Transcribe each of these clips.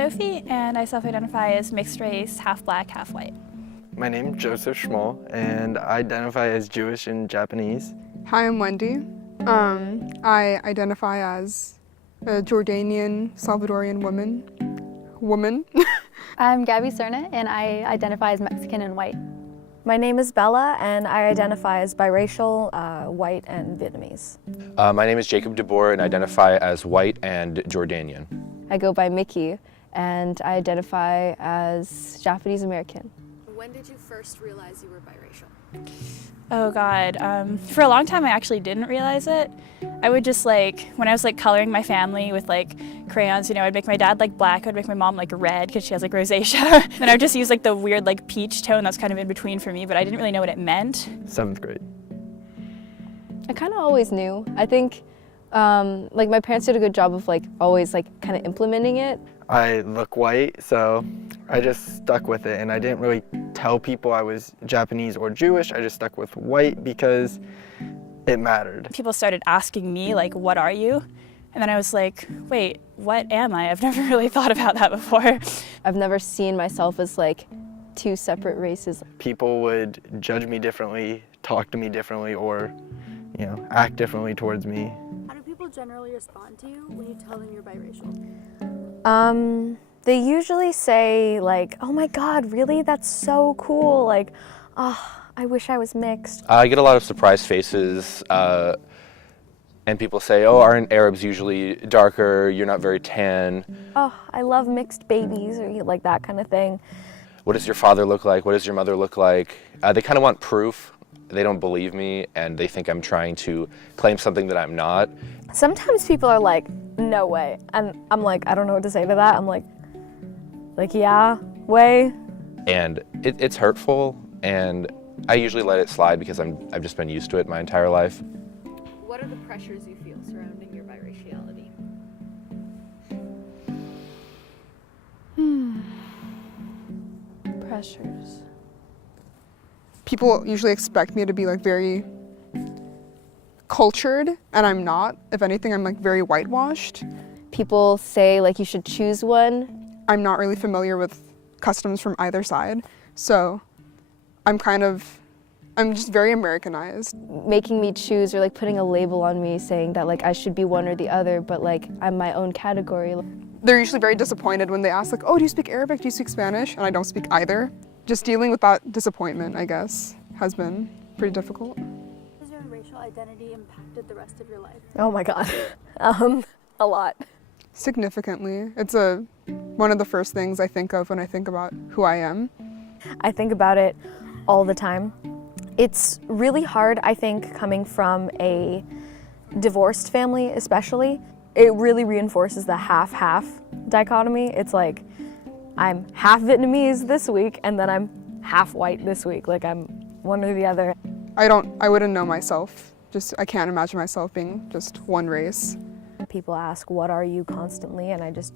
Sophie, and I self-identify as mixed race, half black, half white. My name is Joseph Schmoll, and I identify as Jewish and Japanese. Hi, I'm Wendy. I identify as a Jordanian, Salvadorian woman. I'm Gabi Serna, and I identify as Mexican and white. My name is Bella, and I identify as biracial, white, and Vietnamese. My name is Jacob DeBoer, and I identify as white and Jordanian. I go by Mickey, and I identify as Japanese American. When did you first realize you were biracial? Oh God, for a long time I actually didn't realize it. I would just when I was coloring my family with crayons, I'd make my dad black, I'd make my mom red because she has rosacea. Then I would just use the weird peach tone that's kind of in between for me, but I didn't really know what it meant. 7th grade. I kind of always knew. I think my parents did a good job of always kind of implementing it. I look white, so I just stuck with it, and I didn't really tell people I was Japanese or Jewish. I just stuck with white because it mattered. People started asking me what are you? And then I was like, wait, what am I? I've never really thought about that before. I've never seen myself as two separate races. People would judge me differently, talk to me differently, or act differently towards me. How do people generally respond to you when you tell them you're biracial? They usually say oh my God, really? That's so cool. Oh, I wish I was mixed. I get a lot of surprised faces, and people say, oh, aren't Arabs usually darker? You're not very tan. Oh, I love mixed babies, or that kind of thing. What does your father look like? What does your mother look like? They kind of want proof. They don't believe me, and they think I'm trying to claim something that I'm not. Sometimes people are like, no way. And I'm like, I don't know what to say to that. I'm like, yeah, way. And it's hurtful, and I usually let it slide because I've just been used to it my entire life. What are the pressures you feel surrounding your biraciality? Pressures. People usually expect me to be very cultured, and I'm not. If anything, I'm very whitewashed. People say you should choose one. I'm not really familiar with customs from either side, so I'm just very Americanized. Making me choose or putting a label on me saying that I should be one or the other, but I'm my own category. They're usually very disappointed when they ask oh, do you speak Arabic, do you speak Spanish? And I don't speak either. Just dealing with that disappointment, I guess, has been pretty difficult. Has your racial identity impacted the rest of your life? Oh my God, a lot. Significantly. It's one of the first things I think of when I think about who I am. I think about it all the time. It's really hard, I think, coming from a divorced family especially. It really reinforces the half-half dichotomy. It's I'm half Vietnamese this week, and then I'm half white this week. I'm one or the other. I wouldn't know myself. I can't imagine myself being just one race. People ask, what are you constantly? And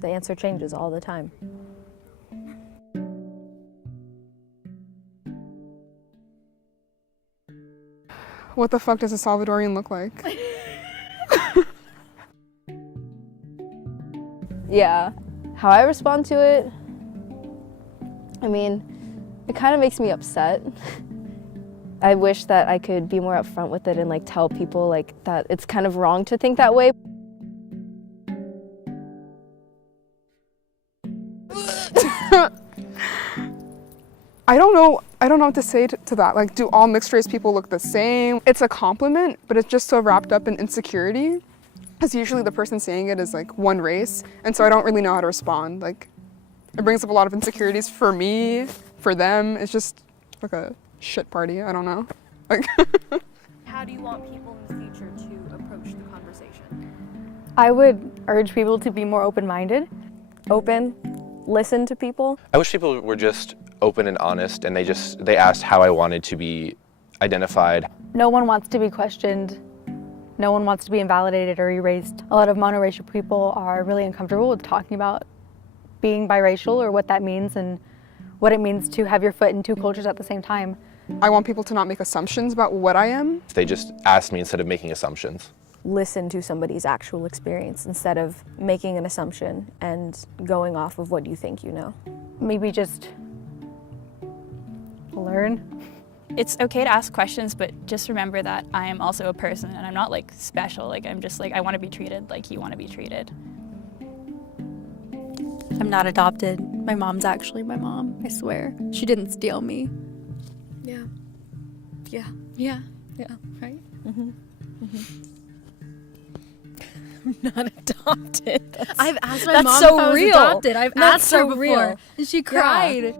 the answer changes all the time. What the fuck does a Salvadorian look like? Yeah. How I respond to it, it kind of makes me upset. I wish that I could be more upfront with it and tell people that it's kind of wrong to think that way. I don't know what to say to that. Do all mixed race people look the same? It's a compliment, but it's just so wrapped up in insecurity. Because usually the person saying it is one race, and so I don't really know how to respond. It brings up a lot of insecurities for me, for them. It's just a shit party, I don't know. How do you want people in the future to approach the conversation? I would urge people to be more open-minded. Open, listen to people. I wish people were just open and honest, and they asked how I wanted to be identified. No one wants to be questioned. No one wants to be invalidated or erased. A lot of monoracial people are really uncomfortable with talking about being biracial or what that means and what it means to have your foot in two cultures at the same time. I want people to not make assumptions about what I am. They just asked me instead of making assumptions. listen to somebody's actual experience instead of making an assumption and going off of what you think you know. Maybe just learn. It's okay to ask questions, but just remember that I am also a person and I'm not like special. Like I'm just like, I want to be treated like you want to be treated. I'm not adopted. My mom's actually my mom, I swear. She didn't steal me. Yeah. Yeah. Yeah. Yeah. Right? Mm-hmm. Mm-hmm. I'm not adopted. I've asked my that's mom so if I was real. adopted. I've That's asked her so before. real. And she cried.